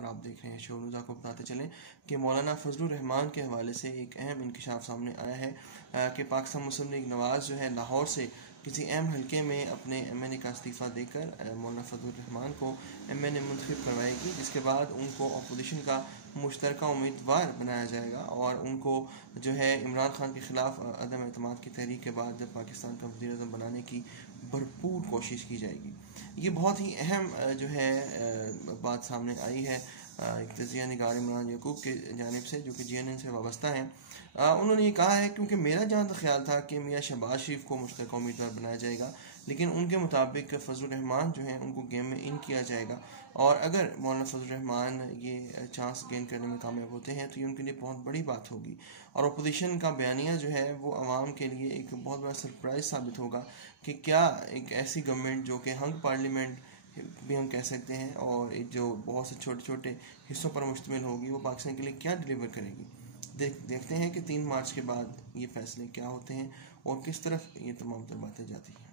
पर आप देख रहे हैं शो न्यूज़। आपको बताते चलें कि मौलाना फजलुर रहमान के हवाले से एक अहम इंकशाफ सामने आया है कि पाकिस्तान मुस्लिम लीग नवाज़ जो है लाहौर से किसी अहम हल्के में अपने MNA का इस्तीफ़ा देकर मौलाना फजलुर रहमान को MNA मुंतखब करवाएगी, जिसके बाद उनको अपोजिशन का मुश्तरका उम्मीदवार बनाया जाएगा और उनको जो है इमरान खान के ख़िलाफ़ अदम एतमाद की तहरीक के बाद पाकिस्तान का वज़ीर आज़म बनाने की भरपूर कोशिश की जाएगी। ये बहुत ही अहम जो है बात सामने आई है एक तजिया निगार इमरान यकूब के जानिब से, जो कि GNN से वाबस्ता हैं। उन्होंने ये कहा है क्योंकि मेरा जहाँ तक ख्याल था कि मियाँ शहबाज शरीफ को मुश्तरका उम्मीदवार बनाया जाएगा, लेकिन उनके मुताबिक फजलुर रहमान जो हैं उनको गेम में इन किया जाएगा और अगर मौलाना फजलुर रहमान ये चांस गेन करने में कामयाब होते हैं तो ये उनके लिए बहुत बड़ी बात होगी और अपोजिशन का बयानिया जो है वो आवाम के लिए एक बहुत बड़ा सरप्राइज़ साबित होगा कि क्या एक ऐसी गवर्नमेंट जो कि हंग पार्लियामेंट भी हम कह सकते हैं और एक जो बहुत से छोटे छोटे हिस्सों पर मुश्तमिल होगी, वो पाकिस्तान के लिए क्या डिलीवर करेगी। देखते हैं कि 3 मार्च के बाद ये फैसले क्या होते हैं और किस तरफ ये तमाम बातें जाती हैं।